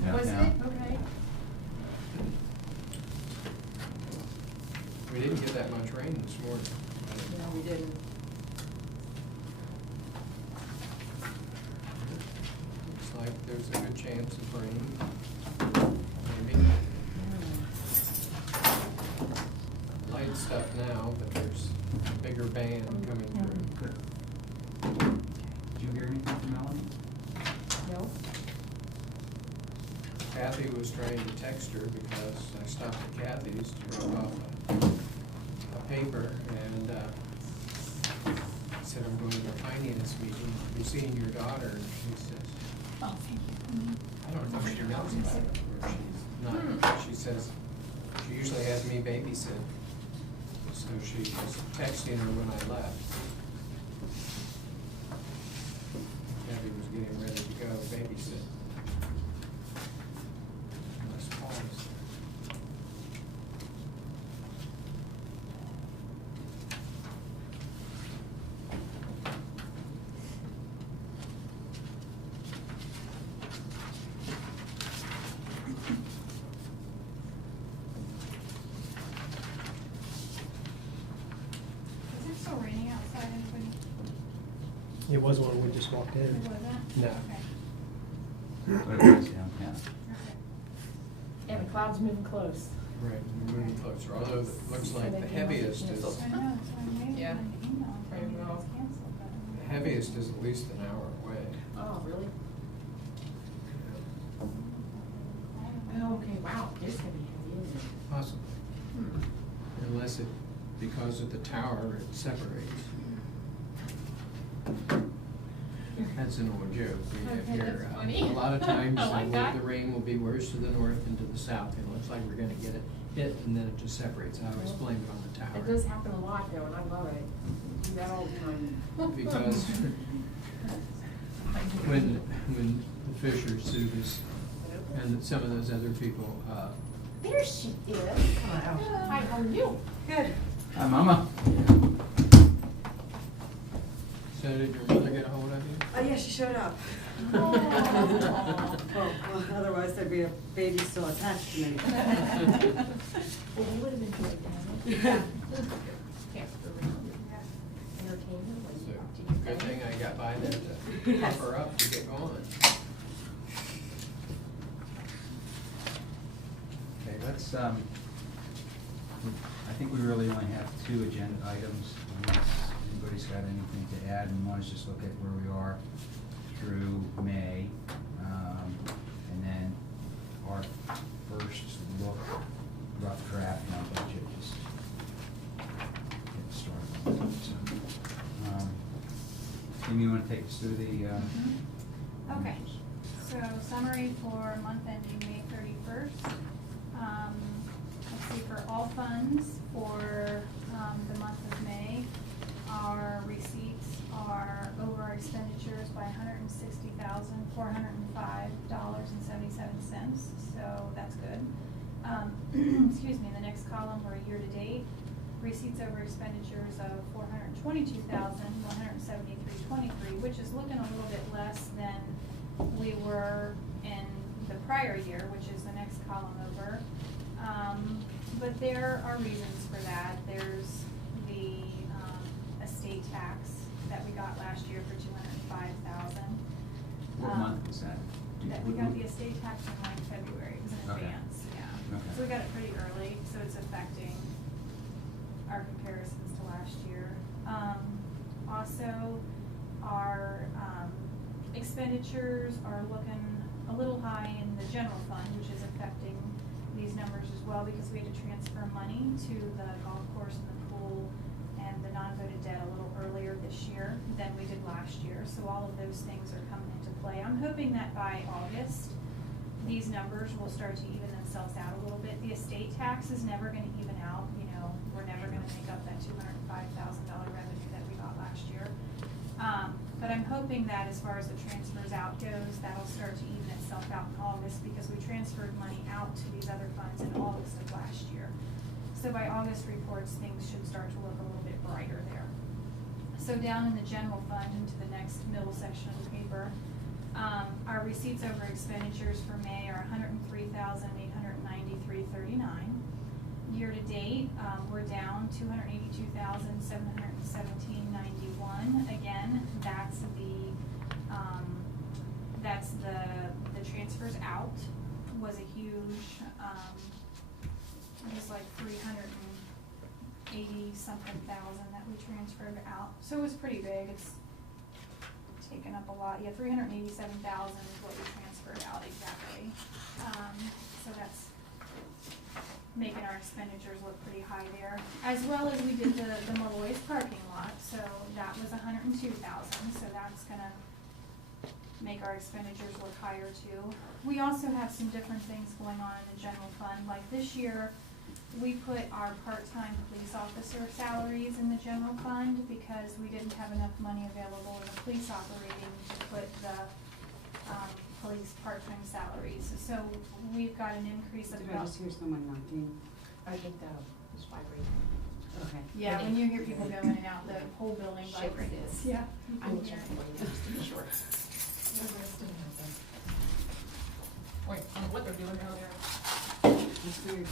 from downtown. Was it? Okay. We didn't get that much rain this morning. No, we didn't. Looks like there's a good chance of rain. Maybe. Light stuff now, but there's a bigger band coming through. Good. Did you hear anything from Melanie? No. Kathy was trying to text her because I stopped at Kathy's to drop off a paper, and I said, I'm going to the finance meeting, be seeing your daughter, and she says, Oh, thank you. I don't know if she knows about it, or she's not. She says, she usually has me babysit. So she was texting her when I left. Kathy was getting ready to go babysit. Unless Paul's there. Is it still raining outside, anybody? It was when we just walked in. Or was that? No. Okay. But it was downtown. Okay. And the cloud's moving close. Right, we're moving closer, although it looks like the heaviest is, I know, so I made Yeah. an email, Right, saying it well. was canceled, but. the heaviest is at least an hour away. Oh, really? Oh, okay, wow, it's gonna be heavy, isn't it? Possibly. Unless it, because of the tower, it separates. That's an old joke we have Okay, here. that's funny. A lot of times, I like that. the rain will be worse to the north and to the south. It looks like we're gonna get it hit, and then it just separates. I always blame it on the tower. It does happen a lot though, and I love it. We do that all the time. Because when the Fishers sued us, and some of those other people, There she is. Hi, how are you? Good. Hi, Mama. so did your mother get a hold of you? Oh, yeah, she showed up. Oh. Well, otherwise there'd be a baby still attached to me. Well, we would have enjoyed that. Yeah. Yeah, for real. Entertainment. So, Did you good say? thing I got by there to Yes. pop her up to get going. Okay, let's, I think we really only have 2 agenda items, unless anybody's got anything to add, and one is just look at where we are through May, and then our first look, rough draft on our budget, just get started on that. So, Amy, you wanna take us through the, Okay, so summary for month ending May 31st. Let's see, for all funds for, the month of May, our receipts are over our expenditures by $160,405.77, so that's good. Excuse me, the next column, we're year-to-date, receipts over expenditures of $422,173.23, which is looking a little bit less than we were in the prior year, which is the next column over. But there are reasons for that. There's the estate tax that we got last year for $205,000. what month was that? That we got the estate tax in like February, it was in Okay. advance, yeah. Okay. So we got it pretty early, so it's affecting our comparisons to last year. Also, our expenditures are looking a little high in the general fund, which is affecting these numbers as well, because we had to transfer money to the golf course and the pool and the non-voted debt a little earlier this year than we did last year. So all of those things are coming into play. I'm hoping that by August, these numbers will start to even themselves out a little bit. The estate tax is never gonna even out, you know, we're never gonna make up that $205,000 revenue that we got last year. But I'm hoping that as far as the transfers out goes, that'll start to even itself out in August, because we transferred money out to these other funds in August of last year. So by August reports, things should start to look a little bit brighter there. So down in the general fund, into the next middle section of the paper, our receipts over expenditures for May are year to date, we're down $282,717.91. Again, that's the transfers out was a huge, it was like 380 something thousand that we transferred out. So it was pretty big. It's taken up a lot. Yeah, 387,000 is what we transferred out exactly. So that's making our expenditures look pretty high there. As well as we did the Malloy's parking lot, so that was 102,000, so that's gonna make our expenditures look higher too. We also have some different things going on in the general fund, like this year, we put our part-time police officer salaries in the general fund because we didn't have enough money available in the police operating to put the, police part-time salaries. So we've got an increase of Did I about. just hear someone knocking? I think that was vibrating. Okay. Yeah, when you hear people go in and out, the whole building Shakes vibrates. it. Yeah. you I can will hear check it. for you just to be sure. Wait, what they're doing down there? That's weird.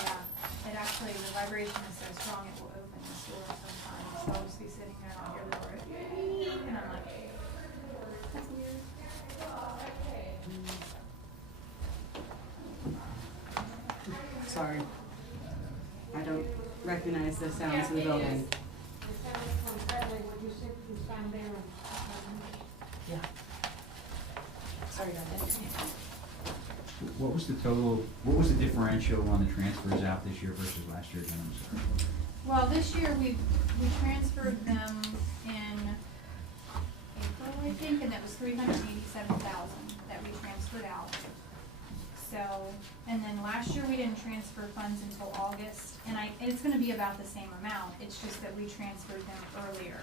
Yeah, it actually, the vibration is so strong it will open this door sometimes. So I'll just be sitting there and I'll hear the door, and I'm like, that's weird. Sorry. I don't recognize the sounds in the building. Yeah. Sorry about that. What was the differential on the transfers out this year versus last year, Jen? I'm sorry. Well, this year we transferred them in April, I think, and that was 387,000 that we transferred out. So, and then last year we didn't transfer funds until August, and it's gonna be about the same amount, it's just that we transferred them earlier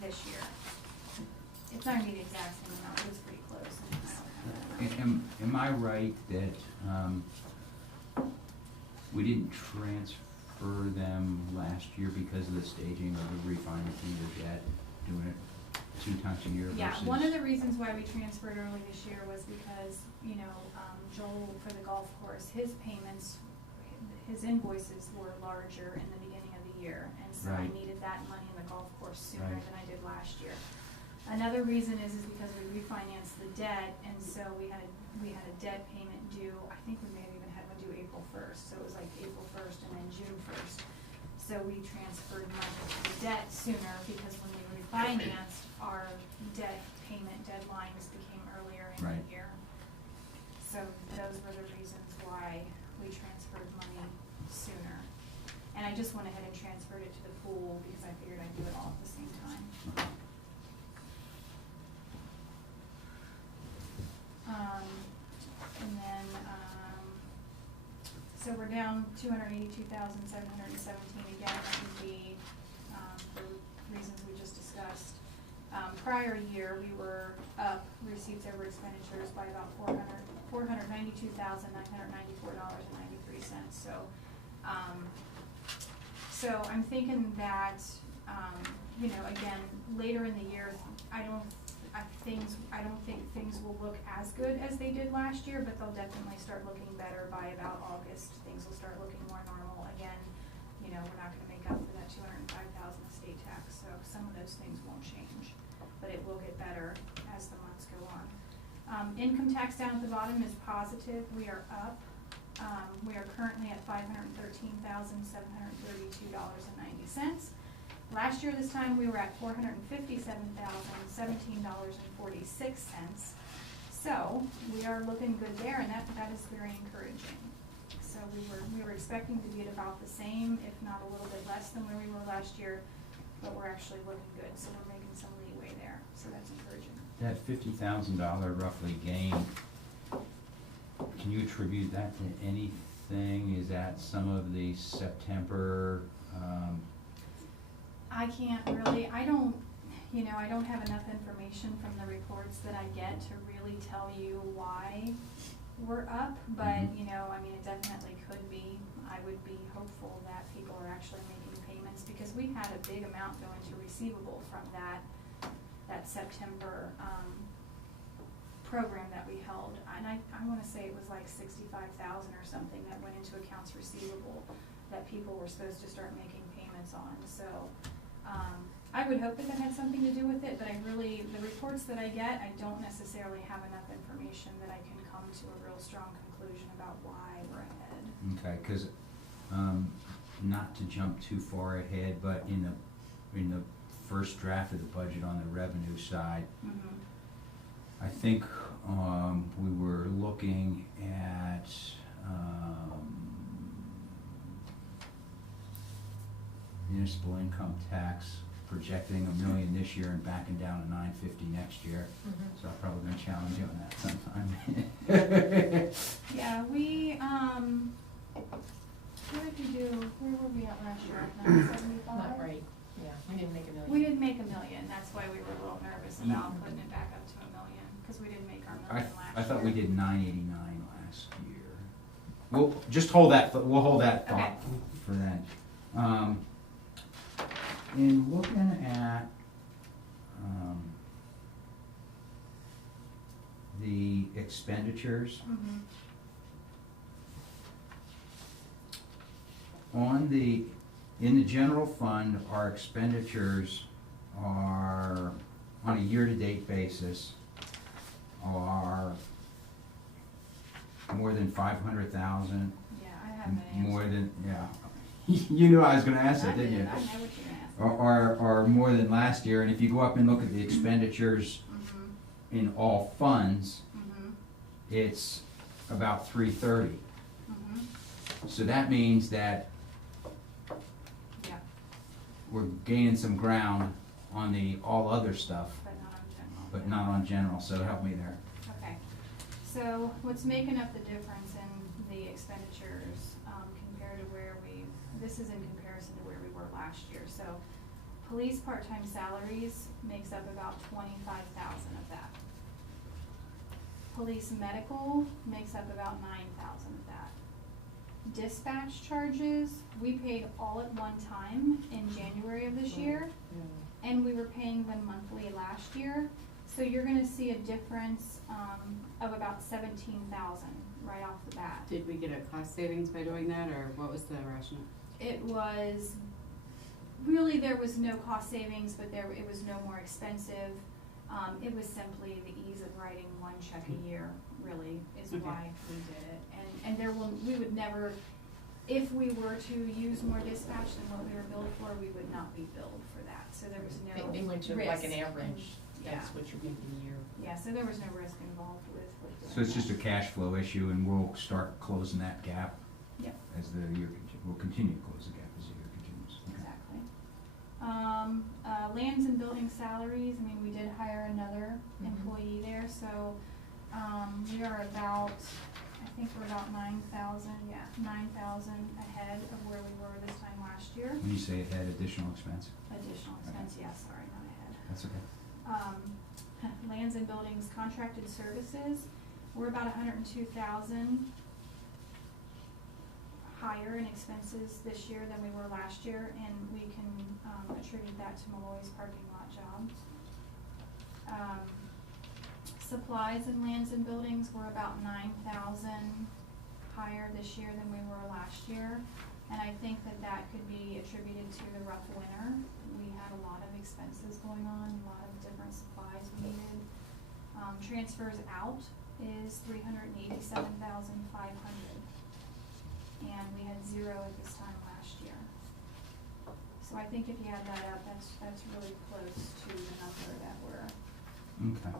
this year. It's not gonna be the exact same amount, it was pretty close, and I don't have that. Am I right that, we didn't transfer them last year because of the staging of the refinancing the debt, doing it 2 times a year versus? Yeah, one of the reasons why we transferred early this year was because, you know, Joel, for the golf course, his payments, his invoices were larger in the beginning of the year, and so I Right. needed that money in the golf course sooner Right. than I did last year. Another reason is because we refinanced the debt, and so we had a debt payment due, I think we may have even had one due April 1st, so it was like April 1st and then June 1st. So we transferred money to the debt sooner, because when we refinanced, our debt payment deadlines became earlier in Right. the year. So those were the reasons why we transferred money sooner. And I just went ahead and transferred it to the pool because I figured I'd do it all at the same time. And then, so we're down 282,717 again, that would be, for reasons we just discussed. Prior year, we were up receipts over expenditures by about $492,994.93. So I'm thinking that, you know, again, later in the year, I don't think things will look as good as they did last year, but they'll definitely start looking better by about August. Things will start looking more normal again. You know, we're not gonna make up for that $205,000 estate tax, so some of those things won't change, but it will get better as the months go on. Income tax down at the bottom is positive. We are up. We are currently at $513,732.90. Last year this time we were at $457,017.46. So we are looking good there, and that is very encouraging. So we were expecting to be at about the same, if not a little bit less than where we were last year, but we're actually looking good. So we're making some leeway there. So that's encouraging. That $50,000 roughly gain, can you attribute that to anything? Is that some of the September, I can't really, I don't have enough information from the reports that I get to really tell you why we're up, but, Mhm. you know, I mean, it definitely could be. I would be hopeful that people are actually making payments, because we had a big amount go into receivable from that September, program that we held, and I wanna say it was like 65,000 or something that went into accounts receivable. that people were supposed to start making payments on, so, I would hope that that had something to do with it, but I really, the reports that I get, I don't necessarily have enough information that I can come to a real strong conclusion about why we're ahead. Okay, cause, not to jump too far ahead, but in the first draft of the budget on the revenue side, Mhm. I think, we were looking at, municipal income tax, projecting $1 million this year and backing down to $950 next year. So I'm probably gonna challenge you on that sometime. Yeah, we, what did we do, where were we at last year, 975? Not right, yeah, we didn't make a million. We didn't make $1 million, that's why we were a little nervous about putting it back up to $1 million, cause we didn't make our $1 million last year. I thought we did 989 last year. We'll just hold that, we'll hold that Okay. thought for then. In looking at, the expenditures, Mhm. in the general fund, our expenditures are, on a year-to-date basis, are more than 500,000. Yeah, I have an answer. More than, yeah. You knew I was gonna ask that, I didn't did, you? I know what you're gonna ask. Are more than last year, and if you go up and look at the expenditures Mhm, in all funds, mhm, it's about 330. mhm, So that means that yeah, we're gaining some ground on the all other stuff, but not on general. but not on general, so help me there. Okay, so what's making up the difference in the expenditures, compared to where this is in comparison to where we were last year, so police part-time salaries makes up about 25,000 of that. Police medical makes up about 9,000 of that. Dispatch charges, we paid all at one time in January of this year, and we were paying them monthly last year. So you're gonna see a difference, of about 17,000 right off the bat. Did we get a cost savings by doing that, or what was the rationale? It was, really, there was no cost savings, but it was no more expensive. It was simply the ease of writing one check a year, really, is Okay. why we did it. We would never, if we were to use more dispatch than what we were billed for, we would not be billed for that, so there was no risk. They went to like an average, Yeah. that's what you're getting a year. Yeah, so there was no risk involved with doing So it's just a that. cash flow issue, and we'll start closing that gap Yep. as the year, we'll continue to close the gap as the year continues. Okay. Exactly. Lands and building salaries, I mean, we did hire another Mhm. employee there, so, we are about, I think we're about 9,000 ahead of where we were this time last year. When you say it had additional expense, Additional expense, yeah, sorry, not ahead. that's okay. Lands and buildings contracted services, we're about 102,000 higher in expenses this year than we were last year, and we can, attribute that to Malloy's parking lot job. Supplies and lands and buildings were about 9,000 higher this year than we were last year, and I think that could be attributed to the rough winter. We had a lot of expenses going on, a lot of different supplies we needed. Transfers out is 387,500, and we had 0 at this time last year. So I think if you add that up, that's really close to the number that we're. Okay.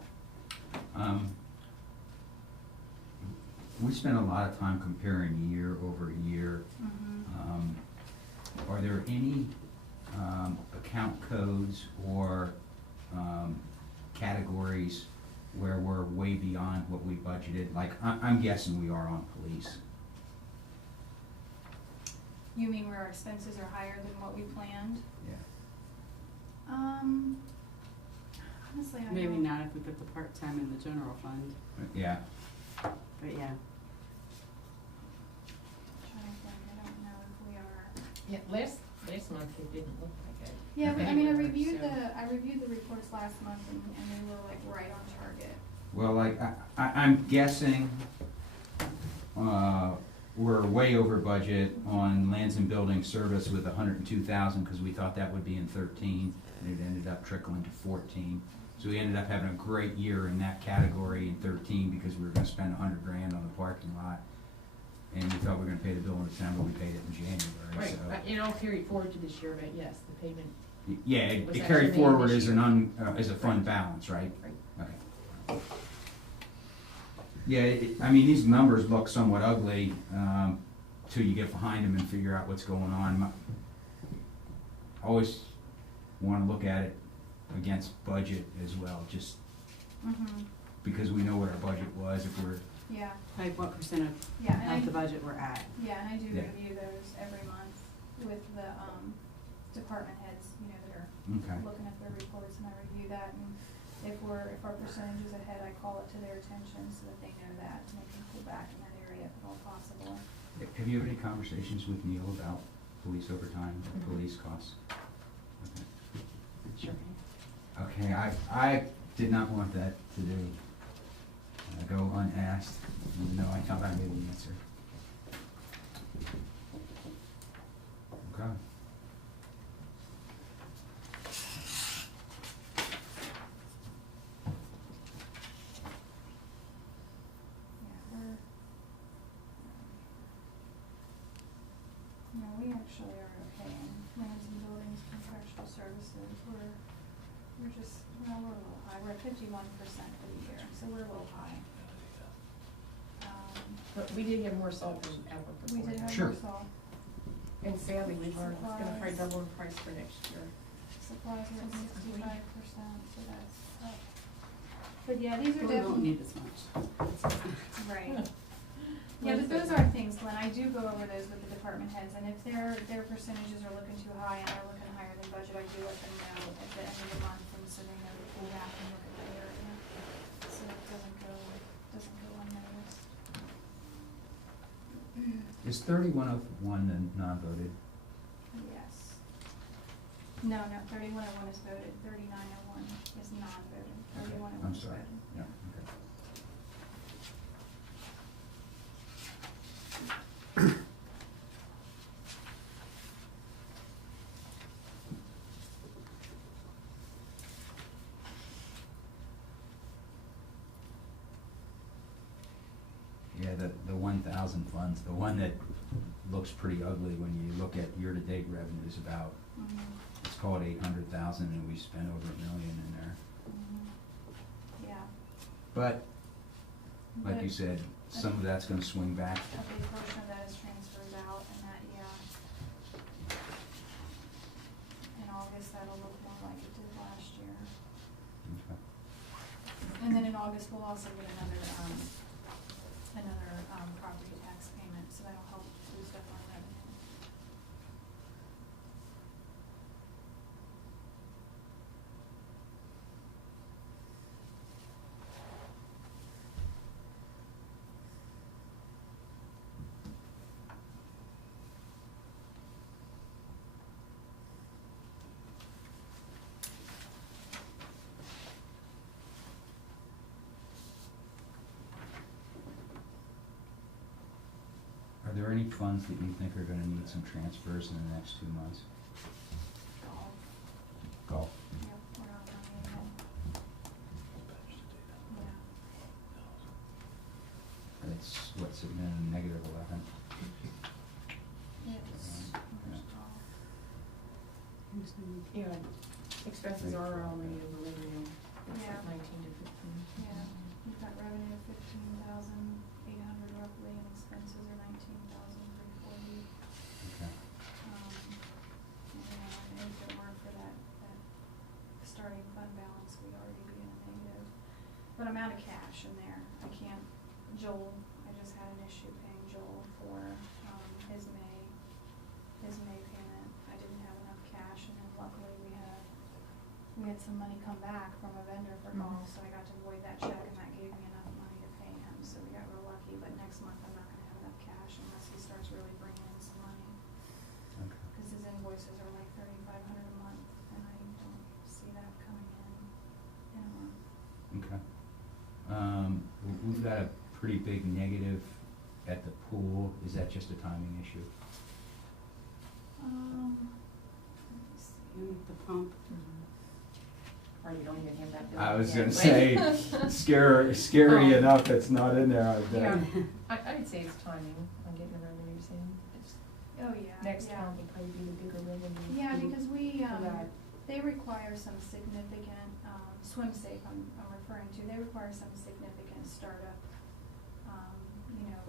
We spent a lot of time comparing year over year. Are there any account codes or categories where we're way beyond what we budgeted? Like, I'm guessing we are on police. You mean where our expenses are higher than what we planned? Yeah. Honestly, I don't. Maybe not if we put the part-time in the general fund, Yeah. but yeah. Trying to think, I don't know if we are. Yeah, last month it didn't look like it. Yeah, but I They mean, I were, reviewed so- the reports last month and they were like right on target. Well, like, I'm guessing, we're way over budget on lands and building service with 102,000, because we thought that would be in 13, and it ended up trickling to 14. So we ended up having a great year in that category in 13, because we were gonna spend 100 grand on the parking lot. And we thought we were gonna pay the bill in December, we paid it in January, Right, so. it all carried forward to this year, but yes, the payment, Yeah, Was it actually carried made forward this as year. as a fund balance, right? right, Okay. Yeah, I mean, these numbers look somewhat ugly, till you get behind them and figure out what's going on. I always wanna look at it against budget as well, just because we know what our budget was, if we're, Yeah, Like what percent yeah, and of the I, budget we're at. yeah, and I do Yeah. review those every month with the, department heads, you know, that are okay. looking at their reports, and I review that, and if our percentage is ahead, I call it to their attention so that they know that, and they can pull back in that area if at all possible. Have you had any conversations with Neil about police overtime, police costs? Okay. sure. Okay, I did not want that to go unasked, even though I thought I knew the answer. Okay. Yeah, no, we actually are okay in lands and buildings, contractual services, we're just, well, we're a little high, we're at 51% for the year, so we're a little high. But we did get more salt than ever We before. did have Sure. more salt, And sadly, we learned it's gonna probably double in price for next year. supplies are at 65%, so that's up. But yeah, these are We won't definitely, need as much. right. Yeah, but those are things, Glenn, I do go over those with the department heads, and if their percentages are looking too high and they're looking higher than budget, I do let them know at the end of the month, and so they know to pull back and look at that area. So it doesn't go unnoticed. Is 3101 the non-voted? Yes. No, 3101 is voted, 3901 is non-voted, 3101 I'm is sorry. voted. Yeah, okay. Yeah, the 1,000 funds, the one that looks pretty ugly when you look at year-to-date revenues about, let's call it 800,000, and we spent over $1 million in there. Yeah. But, like you But said, some of that's gonna swing back. a big portion of that is transfers out, and that, yeah. In August, that'll look more like it did last year. Okay. And then in August, we'll also get another property tax payment, so that'll help boost up our revenue. Are there any funds that you think are gonna need some transfers in the next 2 months? Golf, Golf. yep, we're not running again. Yeah. It's, what's it, -11? It's, Yeah. golf. Yeah, expenses are already over revenue. It's Yeah. like 19 to 15. Yeah, we've got revenue of 15,800 roughly, and expenses are 19,340. Okay. And if it weren't for that starting fund balance, we'd already be in a negative. But I'm out of cash in there. I can't, Joel, I just had an issue paying Joel for, his May payment. I didn't have enough cash, and then luckily we had some money come back from a vendor for golf, so I got to void that check, and that gave me enough money to pay him, so we got real lucky, but next month I'm not gonna have enough cash unless he starts really bringing in some money. Okay. Cause his invoices are like 3,500 a month, and I don't see that coming in a month. Okay. We've got a pretty big negative at the pool, is that just a timing issue? Let me see. The pump. Or you don't even have that. I was built gonna yet, say, scary Oh. enough, it's not in there, I bet. Yeah, I'd say it's timing on getting the revenues in. It's- Oh, yeah. Next yeah. round would probably be the bigger revenue. Yeah, because we, for that. they require some significant, swim safe I'm referring to, they require some significant startup,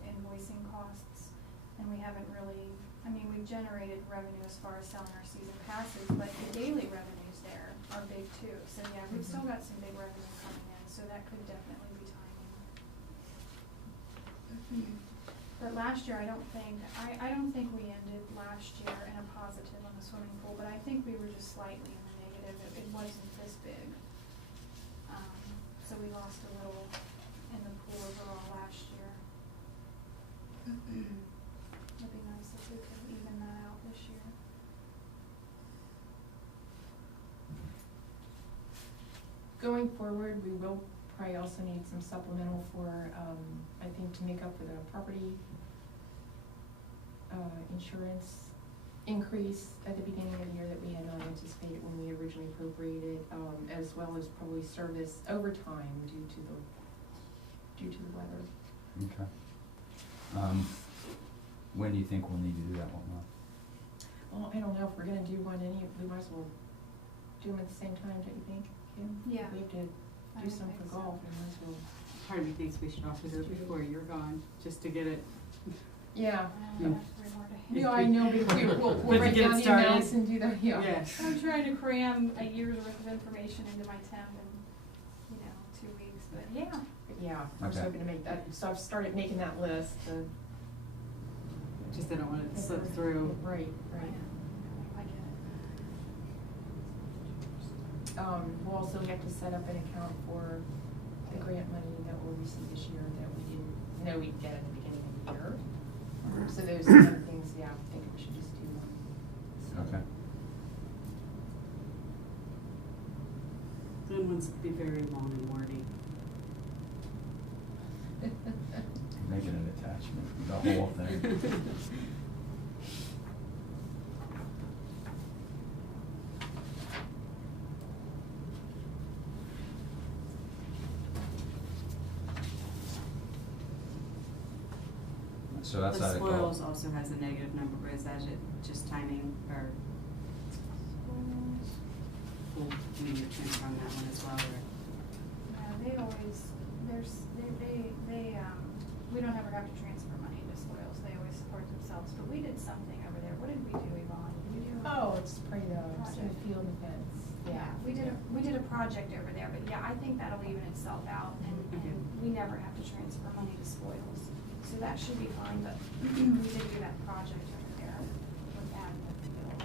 invoicing costs. And we haven't really, I mean, we've generated revenue as far as selling our season passes, but the daily revenues there are big too. So yeah, we've still got some big revenue coming in, so that could definitely be timing. But last year, I don't think we ended last year in a positive on the swimming pool, but I think we were just slightly in the negative. It wasn't this big. So we lost a little in the pool overall last year. It'd be nice if we could even that out this year. Going forward, we will probably also need some supplemental for, I think to make up for the property, insurance increase at the beginning of the year that we had not anticipated when we originally appropriated, as well as probably service overtime due to the weather. Okay. When do you think we'll need to do that one, Mark? Well, I don't know if we're gonna do one we might as well do them at the same time, don't you think, Kim? Yeah. We have to I do would some think for so. golf, we might as well. Part of me thinks we should also do it before you're gone, just to get it. Yeah. I only have 3 more days. Yeah, I know, but we'll But to write get it down the started. amounts and do that, yeah. Yes. I'm trying to cram a year's worth of information into my temp in, 2 weeks, but yeah. Yeah, I was Okay. hoping to make that, so I've started making that list, Just I don't want it to slip through. Right, right. I get it. We'll also have to set up an account for the grant money that we'll receive this year that we didn't know we'd get at the beginning of the year. So those are other things, yeah, I think we should just do. Okay. Then ones be very long and wordy. Make it an attachment, the whole thing. So that's how The it goes. spoils also has a negative number, but is that it just timing or we'll need to transfer on that one as well, or? Yeah, they always, we don't ever have to transfer money to spoils, they always support themselves, but we did something over there, what did we do, Yvonne? Did we do? Oh, it's probably the Project. field events, Yeah, we did a project over there, but yeah, I think that'll even itself out, and we never have to transfer money to spoils, so that should be fine, but we did do that project over there with adding the field.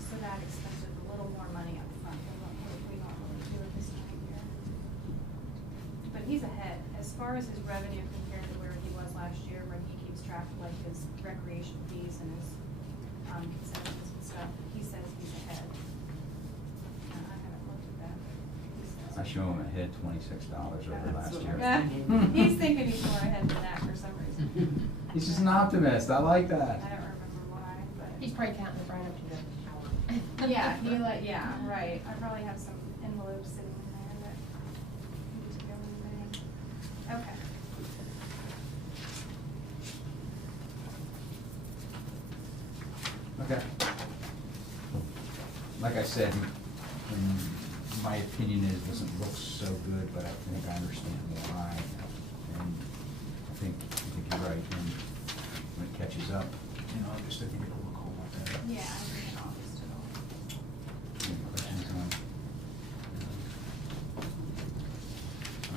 So that expense is a little more money up front than what we normally do at this time of year. But he's ahead, as far as his revenue compared to where he was last year, when he keeps track of like his recreation fees and his, concessions and stuff, he says he's ahead. I haven't looked at that, but he says. I show him a hit $26 over That's last what year. I Yeah, was thinking. he's thinking he's more ahead than that for some reason. He's just an optimist, I like I that. don't remember why, but. he's probably counting it right up to the hour. Yeah, yeah, right, I probably have some envelopes sitting in there that need to go in the bank. Okay. Okay. Like I said, in my opinion, it doesn't look so good, but I think I understand why. And I think you're right, and when it catches up, I just think it'll look a whole lot better. Yeah, I think in August it'll. Any questions on?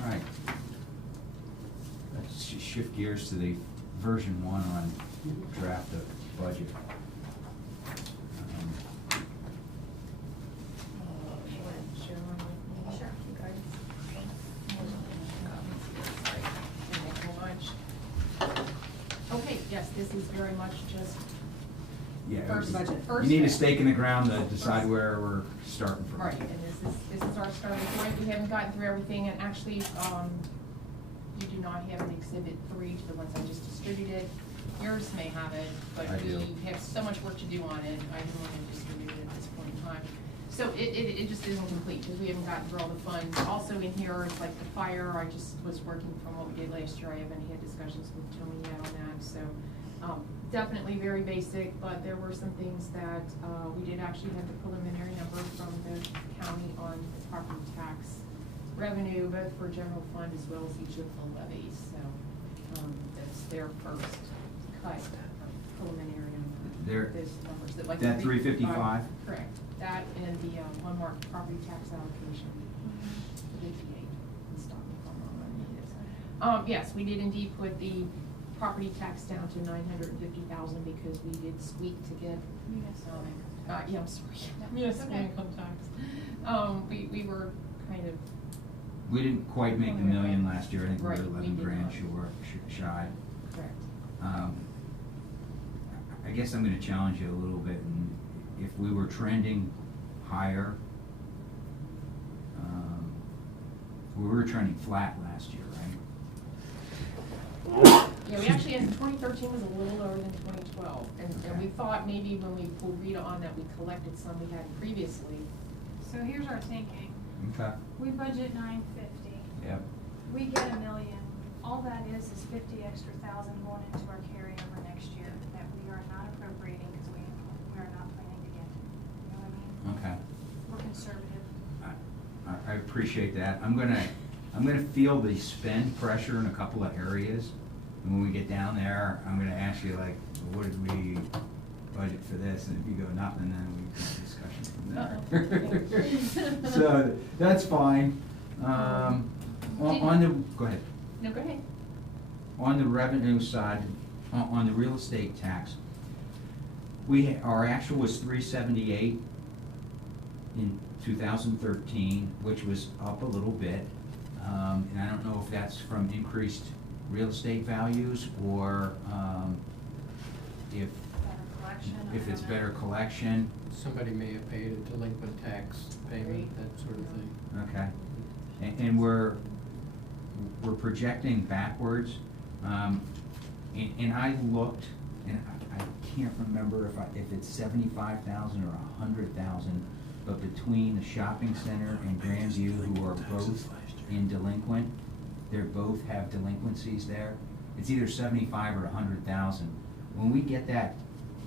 All right. Let's just shift gears to the version 1 on draft of budget. You want to share one with me? Sure. You guys? Thank you so much. Okay, yes, this is very much just Yeah, first budget. You First need a draft. stake in the ground to decide where we're starting from. Right, and this is our starting point. We haven't gotten through everything, and actually, you do not have an exhibit 3 to the ones I just distributed. Yours may have it, but I do. we have so much work to do on it, I didn't want to distribute it at this point in time. So it just isn't complete, because we haven't gotten through all the funds. Also in here, it's like the fire, I just was working from what we did last year, I haven't had discussions with Tony yet on that, so, definitely very basic, but there were some things that, we did actually have the preliminary number from the county on the property tax revenue, both for general fund as well as each of the levies, so, that's their first cut, preliminary There- number, those numbers, that like. That 355? Correct, that and the, one mark property tax allocation, 58, and stop me if I'm wrong on any of this. Yes, we did indeed put the property tax down to 950,000 because we did squeak to get, Municipal. yeah, I'm sorry, No, municipal okay. income tax. We were kind of, We didn't quite make the million last year, I think we were Right, we 11 did grand not. shy. correct. I guess I'm gonna challenge you a little bit, and if we were trending higher, we were trending flat last year, right? Yeah, we actually, in 2013 was a little lower than 2012, and we thought maybe when we pulled Rita on that, we collected some we had previously. So here's our thinking. Okay. We budget 950. Yep. We get $1 million. All that is 50 extra thousand going into our carryover next year that we are not appropriating because we are not planning to get. You know what I mean? Okay. We're conservative. I appreciate that. I'm gonna feel the spend pressure in a couple of areas. And when we get down there, I'm gonna ask you like, well, what did we budget for this? And if you go nothing, then we can have a discussion from there. So, that's fine. On the, go ahead. No, go ahead. On the revenue side, on the real estate tax, our actual was 378 in 2013, which was up a little bit. And I don't know if that's from increased real estate values or if Better collection. I it's don't know. better collection. Somebody may have paid a delinquent tax payment, that sort of thing. Okay. And we're projecting backwards. And I looked, and I can't remember if it's 75,000 or 100,000, but between the shopping center and Grandview, who are both in delinquent, they both have delinquencies there. It's either 75 or 100,000. When we get that,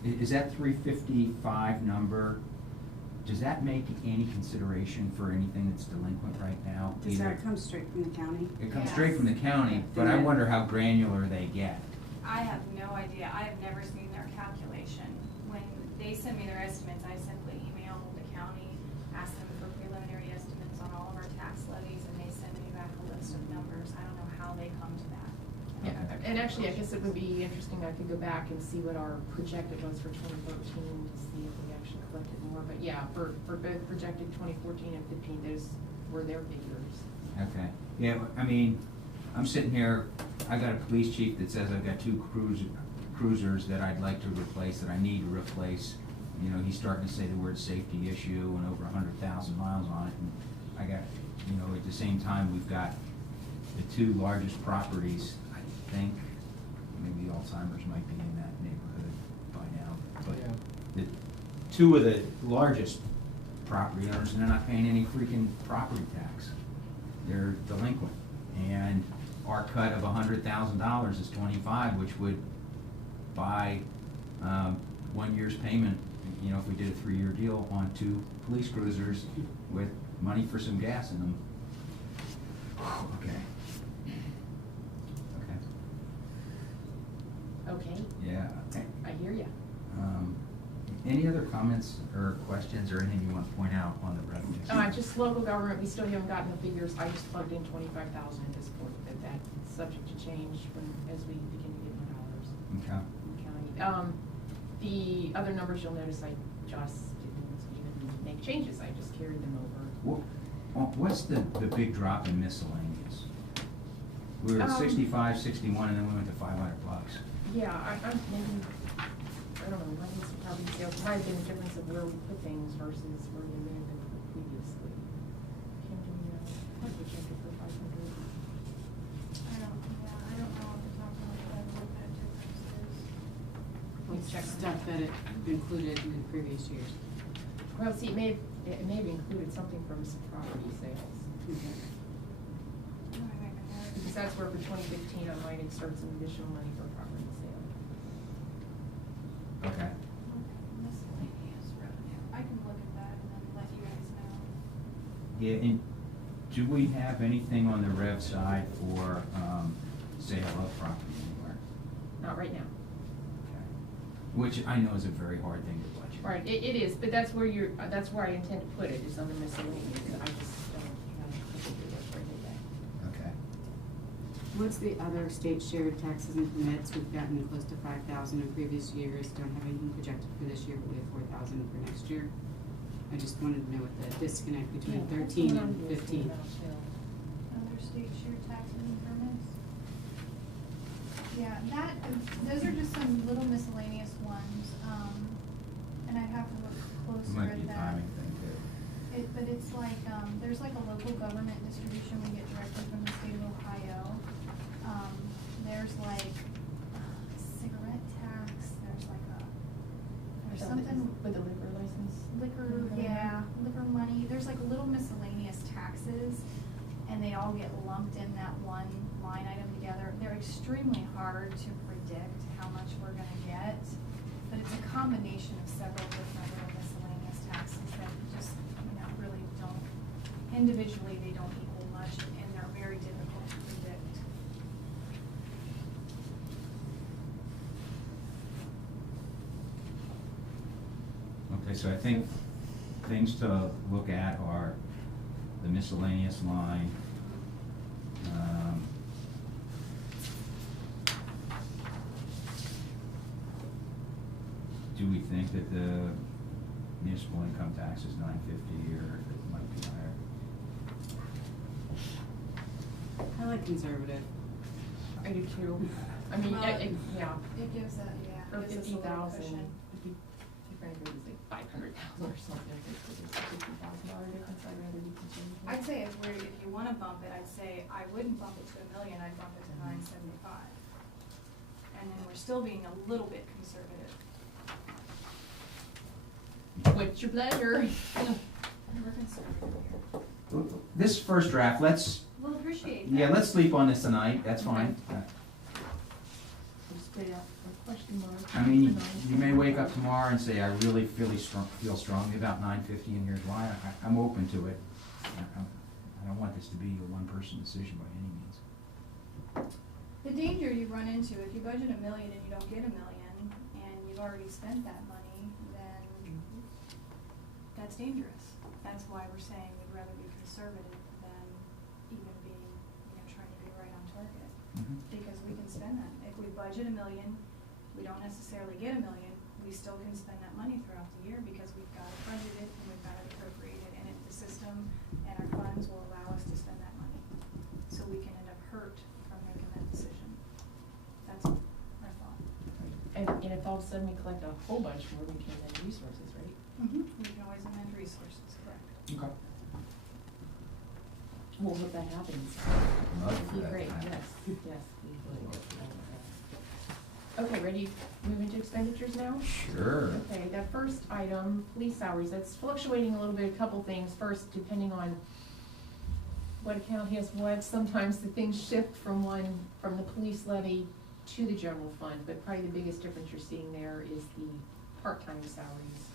is that 355 number, does that make any consideration for anything that's delinquent right now? Does Either- that come straight from the county? It comes Yes. straight from the county, but I wonder how granular they get. I have no idea. I have never seen their calculation. When they send me their estimates, I simply email the county, ask them for preliminary estimates on all of our tax levies, and they send me back a list of numbers. I don't know how they come to that. Yeah, and actually, I guess it would be interesting, I could go back and see what our projected was for 2013 to see if we actually collected more. But yeah, for both projected 2014 and 15, those were their figures. Okay, yeah, I mean, I'm sitting here, I got a police chief that says I've got two cruisers that I'd like to replace, that I need to replace. You know, he's starting to say the word safety issue and over 100,000 miles on it. And I got, you know, at the same time, we've got the two largest properties, I think, maybe Alzheimer's might be in that neighborhood by now. Yeah. But the two of the largest property owners, and they're not paying any freaking property tax. They're delinquent. And our cut of $100,000 is 25, which would buy 1 year's payment, you know, if we did a 3-year deal on 2 police cruisers with money for some gas in them. Okay. Okay, Yeah. I hear ya. Any other comments or questions or anything you want to point out on the revenues? Just local government, we still haven't gotten the figures. I just plugged in 25,000 at this point, but that's subject to change as we begin to get more dollars Okay. from the county. The other numbers you'll notice, I just didn't even make changes. I just carried them over. What's the big drop in miscellaneous? We were at 65, 61, and then we went to $500. Yeah, I'm maybe, I don't know, might be some property sales, might have been a difference of where we put things versus where they may have been put previously. Kim, do you know, what we checked it for 500? I don't me check. stuff that it included in previous years. Well, see, it may have included something from some property sales. Okay. Because that's where for 2015, I might insert some additional money for property sale. Okay. Miscellaneous revenue. I can look at that and then let you guys know. Yeah, and do we have anything on the rev side for, sale of property anywhere? Not right now. Okay. Which I know is a very hard thing to budget. Right, it is, but that's where that's where I intend to put it, is under miscellaneous. I just don't have a clue where to put it. Okay. What's the other state shared taxes and permits? We've gotten close to 5,000 in previous years, don't have anything projected for this year, but we have 4,000 for next year. I just wanted to know what the disconnect between 13 and 15. Other state shared taxes and permits. Yeah, those are just some little miscellaneous ones, and I'd have to look It closer might be at a that. timing thing too. But it's like, there's like a local government distribution we get directly from the state of Ohio. There's like cigarette tax, there's like there's something. With the liquor license? Liquor, yeah, liquor money, there's like little miscellaneous taxes, and they all get lumped in that one line item together. They're extremely hard to predict how much we're gonna get, but it's a combination of several different little miscellaneous taxes that just, really don't, individually, they don't equal much, and they're very difficult to predict. Okay, so I think things to look at are the miscellaneous line. Do we think that the municipal income tax is $950 or if it might be higher? I like conservative. I do too. I mean, Well, yeah. It gives a, yeah, For it gives us a little 50,000, cushion. frankly, it's like 500,000 or something. If it's a $50,000 difference, I'd rather be conservative. I'd say if you wanna bump it, I'd say I wouldn't bump it to $1 million, I'd bump it to $975. And then we're still being a little bit conservative. What's your pleasure? We're conservative here. This first draft, let's, We'll appreciate that. yeah, let's sleep on this tonight, that's fine. Just put it out for a question mark. I mean, you may wake up tomorrow and say, I really feel strongly about $950 and here's why. I'm open to it. I don't want this to be a one-person decision by any means. The danger you run into, if you budget $1 million and you don't get $1 million, and you've already spent that money, then that's dangerous. That's why we're saying we'd rather be conservative than even being, trying to be right on target. Because we can spend that. If we budget $1 million, we don't necessarily get $1 million, we still can spend that money throughout the year because we've got it budgeted and we've got it appropriated, and if the system and our funds will allow us to spend that money. So we can end up hurt from making that decision. That's my thought. And if all of a sudden we collect a whole bunch more, we can amend resources, right? We can always amend resources, correct. Okay. Well, hope that happens. Love That'd be that to great, happen. yes, we would. Okay, ready to move into expenditures now? Sure. Okay, that first item, police salaries, that's fluctuating a little bit, a couple things. First, depending on what account has what, sometimes the things shift from the police levy to the general fund, but probably the biggest difference you're seeing there is the part-time salaries,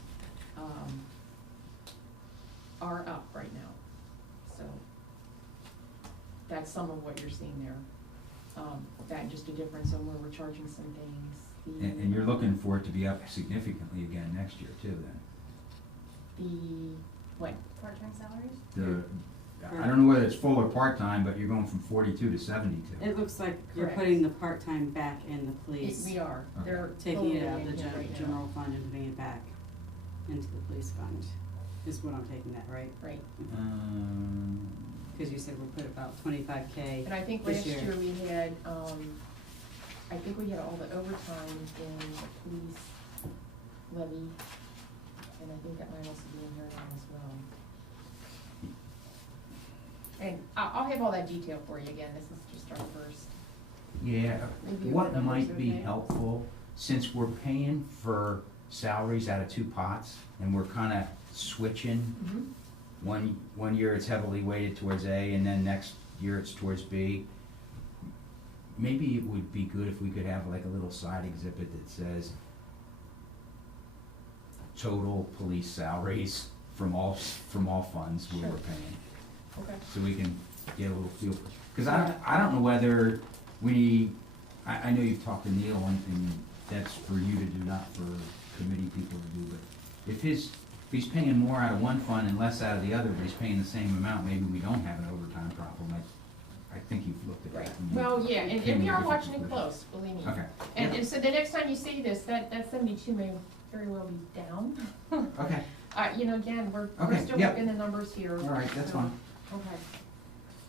are up right now. So, that's some of what you're seeing there. That just a difference on where we're charging some things. And you're looking for it to be up significantly again next year too, then? What? Part-time salaries? I don't know whether it's full or part-time, but you're going from 42 to 72. It looks like you're Correct. putting the part-time back in the police. We are, Okay. they're Taking it totally out of the in here right now. general fund and putting it back into the police fund, is what I'm taking that, right? Right, Cause you said we'll put about 25K and I think this last year we had, I think we had all the overtime in the police levy, and I think that might also be in here now as well. And I'll have all that detail for you again, this is just our first. Yeah, Review what the numbers, might be okay? helpful since we're paying for salaries out of two pots, and we're kinda switching, Mhm. one year it's heavily weighted towards A, and then next year it's towards B, maybe it would be good if we could have like a little side exhibit that says total police salaries from all funds we Sure. were paying, Okay. so we can get a little feel. Cause I don't know whether I know you've talked to Neil, and that's for you to do, not for committee people to do, but if he's paying more out of one fund and less out of the other, but he's paying the same amount, maybe we don't have an overtime problem. I think you've looked at Right. that. and you Well, yeah, and came we to a are different watching it conclusion. close, believe me. Okay. And so the next time you see this, that 72 may very well be down. Okay, You know, again, we're Okay, still yep. working the numbers here. all right, that's so- fine. Okay.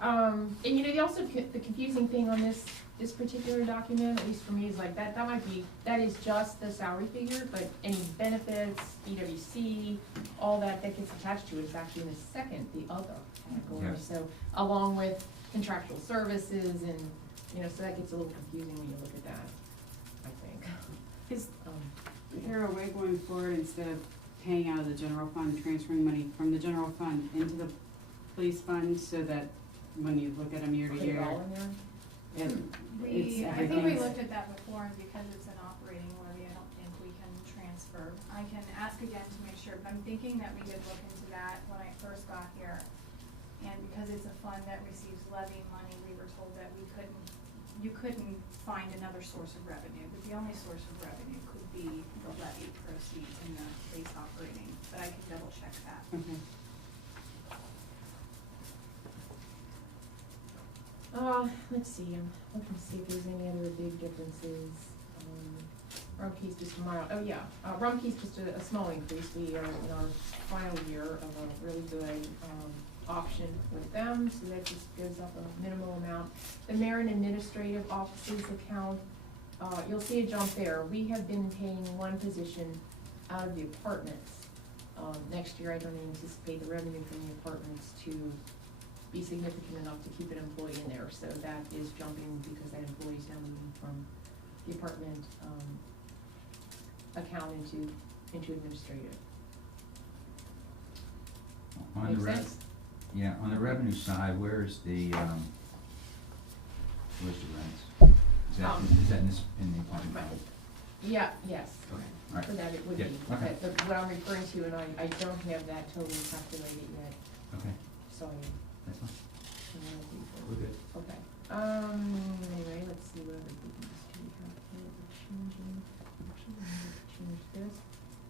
And you know, the confusing thing on this particular document, at least for me, is like that is just the salary figure, but any benefits, EWC, all that gets attached to it is actually in the second, the other category. Yes. So along with contractual services and, you know, so that gets a little confusing when you look at that, I think. Is there a way going forward, instead of paying out of the general fund, transferring money from the general fund into the police fund, so that when you look at them year to Put it year, all in there. it's I think we everything's- looked at that before, and because it's an operating levy, I don't think we can transfer. I can ask again to make sure, but I'm thinking that we did look into that when I first got here. And because it's a fund that receives levy money, we were told that you couldn't find another source of revenue, but the only source of revenue could be the levy proceeds in the police operating, but I can double check that. Okay. Let's see, I'm looking to see if there's any other big differences. Rumpke's just tomorrow, oh yeah, Rumpke's just a small increase. We are in our final year of a really good, auction with them, so that just gives up a minimal amount. The mayor and administrative offices account, you'll see a jump there. We have been paying one position out of the apartments. Next year, I don't anticipate the revenue from the apartments to be significant enough to keep an employee in there, so that is jumping because that employee's now moving from the apartment, account into administrative. On Make the sense? Yeah, on the revenue side, where's the rents? Is that in the apartment? Right. Yeah, yes, Okay, all right, for that it would be. Yeah, okay. But what I'm referring to, and I don't have that totally calculated yet, okay, sorry. that's fine, Okay. we're good. Anyway, let's see what other things do we have here. We're changing, actually, I need to change this.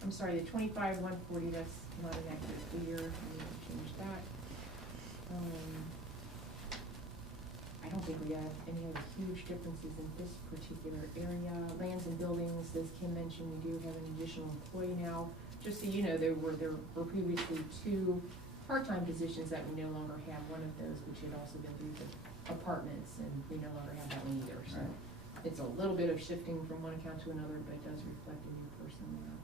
I'm sorry, the 25,140, that's not an accurate figure, I need to change that. I don't think we have any other huge differences in this particular area. Lands and buildings, as Kim mentioned, we do have an additional employee now. Just so you know, there were previously 2 part-time positions that we no longer have. One of those, which had also been due to apartments, and we no longer have that one either, so. Right. It's a little bit of shifting from one account to another, but it does reflect a new person there.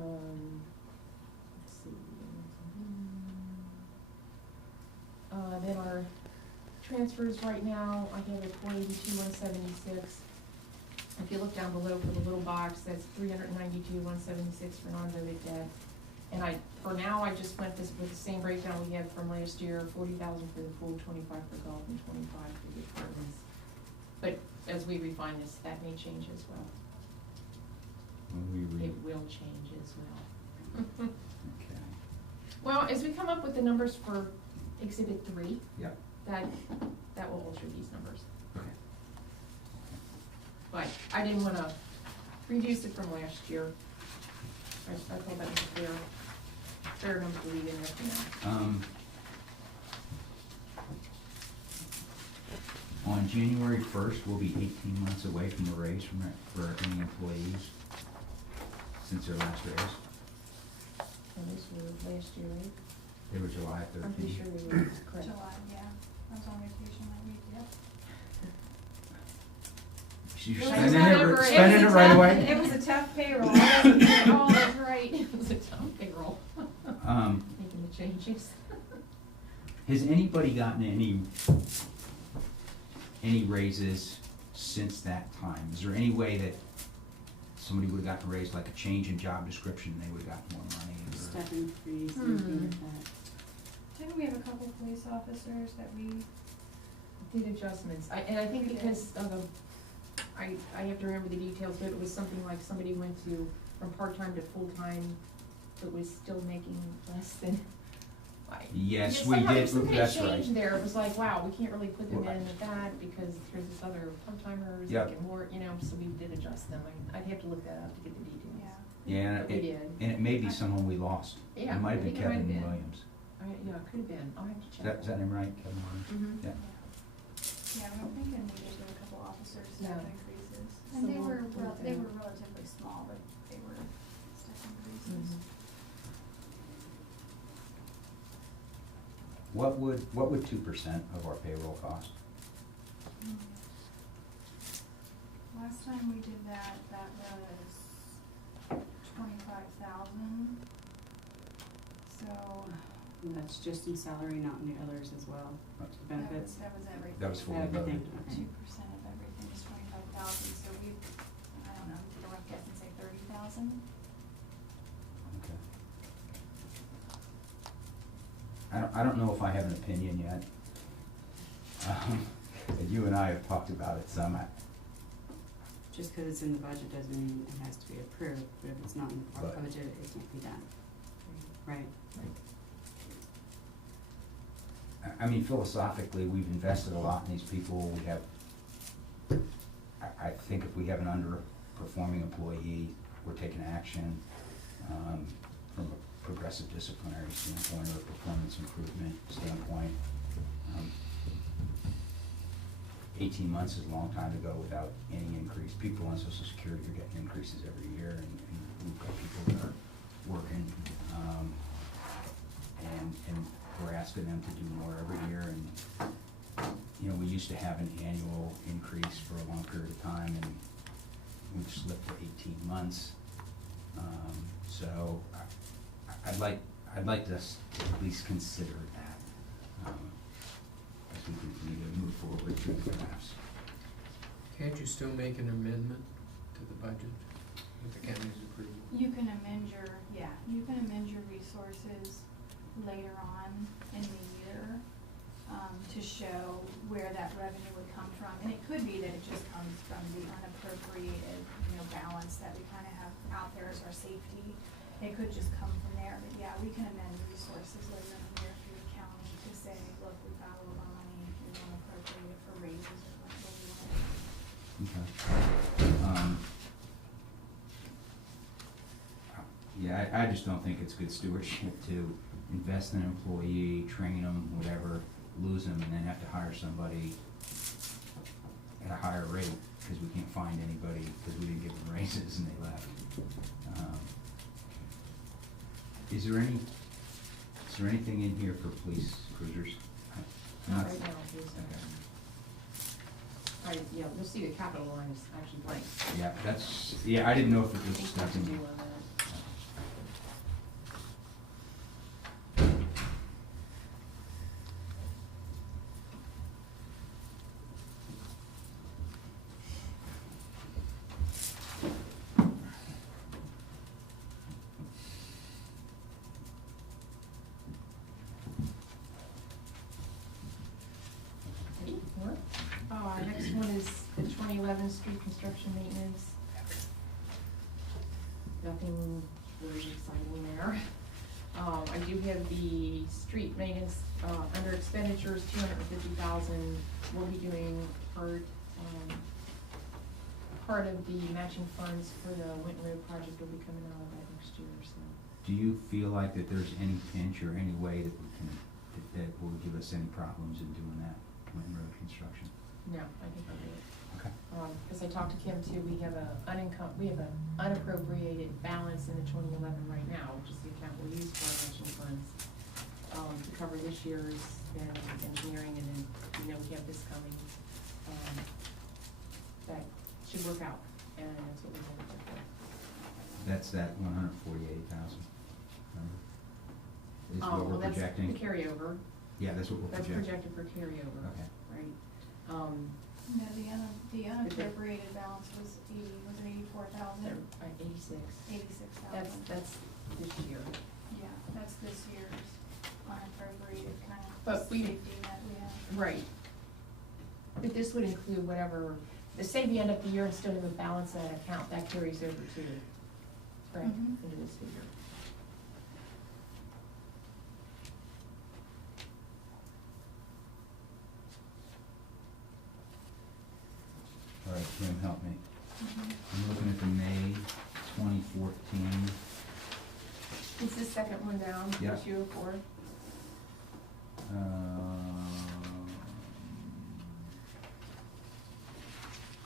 Let's see. Then our transfers right now, I have a 482,176. If you look down below for the little box, that's 392,176 for non-voted debt. And for now, I just went with the same breakdown we had from last year, 40,000 for the pool, 25 for golf, and 25 for the apartments. But as we refine this, that may change as well. When we It will change as well. okay, Well, as we come up with the numbers for Exhibit 3, yep, that will alter these numbers. okay. But I didn't wanna reduce it from last year. I thought that was a fair number to leave in there for now. On January 1st, we'll be 18 months away from a raise for any employees since their last raise. And this was last year, right? They were July I'm pretty 13th. sure they were correct. July, yeah, I was on vacation that week, yep. You're It was spending whatever, spending it right away? It was a tough payroll. Oh, that's right, it was a tough payroll. Making the changes. Has anybody gotten any raises since that time? Is there any way that somebody would've gotten raised, like a change in job description, they would've gotten more money? or- Step increase, anything like that. Didn't we have a couple police officers that we, Did adjustments, and I think because of the, I have to remember the details, but it was something like somebody went to, from part-time to full-time, that was still making less than, Yes, just we somehow did, some kind of that's change right. there, it was like, wow, we can't really put them Well, in at that, because there's this other part-timer who's Yep. making more, so we did adjust them, I'd have to look that up to get the details. yeah. Yeah, But we did. and it may be someone we lost. Yeah, It might I have been think it might have Kevin been. Williams. Yeah, it could have been, I'll have to Is check. that name right, Kevin Williams? Mhm. Yeah. Yeah, I'm thinking we did do a couple officers step Yeah. increases. So And they we'll were, look they at- were relatively small, but they were step increases. Mhm. What would 2% of our payroll cost? Mm. Last time we did that, that was 25,000. So, And that's just in salary, not in the others as well, benefits. that was everything. That was fully Everything, loaded. okay. 2% of everything is 25,000, so we, I don't know, take a rough guess and say 30,000. Okay. I don't know if I have an opinion yet. And you and I have talked about it some. Just because it's in the budget doesn't mean it has to be approved, but if it's not in our But- budget, it can't be done. Right. I mean, philosophically, we've invested a lot in these people. We have, I think if we have an underperforming employee, we're taking action from a progressive disciplinary standpoint or a performance improvement standpoint. 18 months is a long time to go without any increase. People on Social Security are getting increases every year, and we've got people that are working, and we're asking them to do more every year, and, we used to have an annual increase for a long period of time, and we've slipped to 18 months. So I'd like us to at least consider that, as we continue to move forward through the drafts. Can't you still make an amendment to the budget with the county's approval? You can amend your resources later on in the year, to show where that revenue would come from. And it could be that it just comes from the unappropriated, balance that we kind of have out there as our safety. It could just come from there, but yeah, we can amend resources later in the year through the county to say, look, we've got a little more money, we want to appropriate it for raises or whatever we want. Okay. Yeah, I just don't think it's good stewardship to invest in an employee, train them, whatever, lose them, and then have to hire somebody at a higher rate, because we can't find anybody, because we didn't give them raises and they left. Is there anything in here for police cruisers? Not right now, please. Okay. You'll see the capital line is actually blank. Yeah, I didn't know if it I was think stuff what to in. do on that. Next one is the 2011 street construction maintenance. Nothing really exciting there. I do have the street maintenance, under expenditures, 250,000. We'll be doing part of the matching funds for the Winton Road project will be coming out of that next year, so. Do you feel like that there's any pinch or any way that we can, that will give us any problems in doing that Winton Road construction? No, I think I'll do it. Okay. Cause I talked to Kim too, we have an unappropriated balance in the 2011 right now, which is the account we'll use for our matching funds, to cover this year's engineering, and then, we have this coming, that should work out, and that's what we're going for. That's that 148,000, remember? Is what Well, we're projecting? that's the carryover, Yeah, that's what we're that's projecting. projected for carryover, Okay. right? No, the unappropriated balance was it 84,000? 86,000. That's this year. Yeah, that's this year's unappropriated kind of But we- safety net we have. Right. But this would include whatever, say we end up the year and still have a balance in that account, that carries over to, correct, Mhm. into this figure. All right, Jim, help me. Mhm. I'm looking at the May 2014. It's the second one down, Yeah. this year four.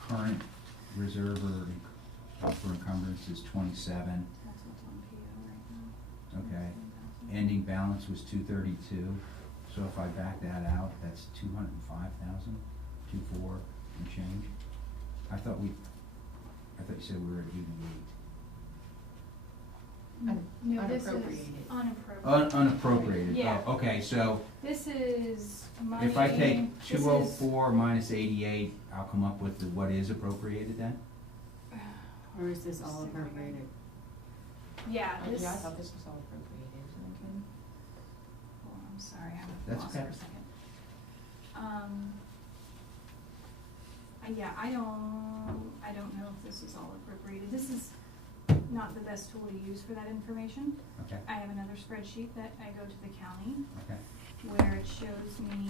Current reserve or for encumbrance is 27. That's what's on PO right now. Okay. 10,000. Ending balance was 232. So if I back that out, that's 205,000, 24 and change. I thought you said we were at 88. No, this is Unappropriated. unappropriated. Unappropriated. Yeah. Oh, okay, so This is money. if I take this is- 204 minus 88, I'll come up with what is appropriated then? Or is this all appropriated? Yeah, this. Yeah, I thought this was all appropriated, isn't it, Kim? Oh, I'm sorry, I That's lost for okay. a second. Yeah, I don't know if this is all appropriated. This is not the best tool to use for that information. Okay, I have another spreadsheet that I go to the county okay. where it shows me,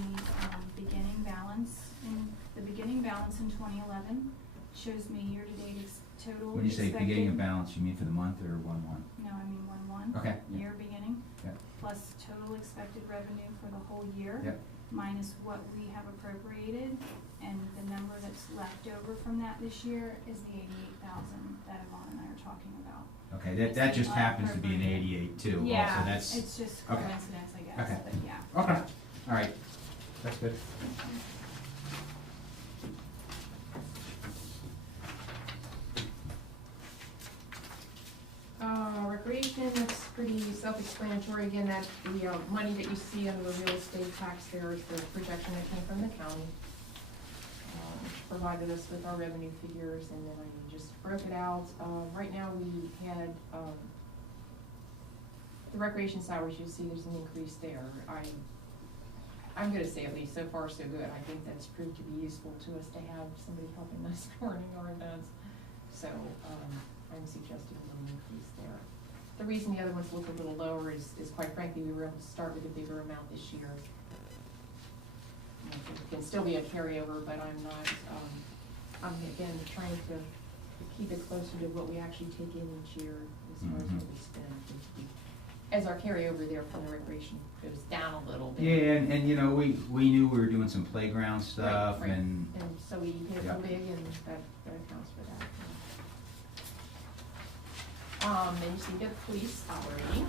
beginning balance in 2011, shows me year-to-date total. When you say beginning of expected- balance, you mean for the month or 1/1? No, I mean 1/1. Okay, yeah. Year beginning. Yeah. Plus total expected revenue for the whole year. Yep. Minus what we have appropriated, and the number that's left over from that this year is the 88,000 that Yvonne and I are talking about. Okay, It's that the just happens to be an unappropriated. 88 too, also, Yeah, that's, it's just okay. coincidence, I guess, Okay. but yeah. okay, all right, that's good. Recreation, that's pretty self-explanatory, again, that the, money that you see under the real estate tax there is the projection that came from the county. Provided us with our revenue figures, and then I just broke it out, right now we had, the recreation salaries, you see there's an increase there. I'm gonna say at least so far so good, I think that's proved to be useful to us to have somebody helping us running our events. So, I'm suggesting a little increase there. The reason the other ones look a little lower is quite frankly, we were able to start with a bigger amount this year. It can still be a carryover, but I'm not, I'm again trying to keep it closer to what we actually take in each year as far as what we spend. As our carryover there from the recreation goes down a little bit. Yeah, and you know, we knew we were doing some playground stuff Right. and, And so we hit it Yeah. real big, and that accounts for that. Then you see the police operating.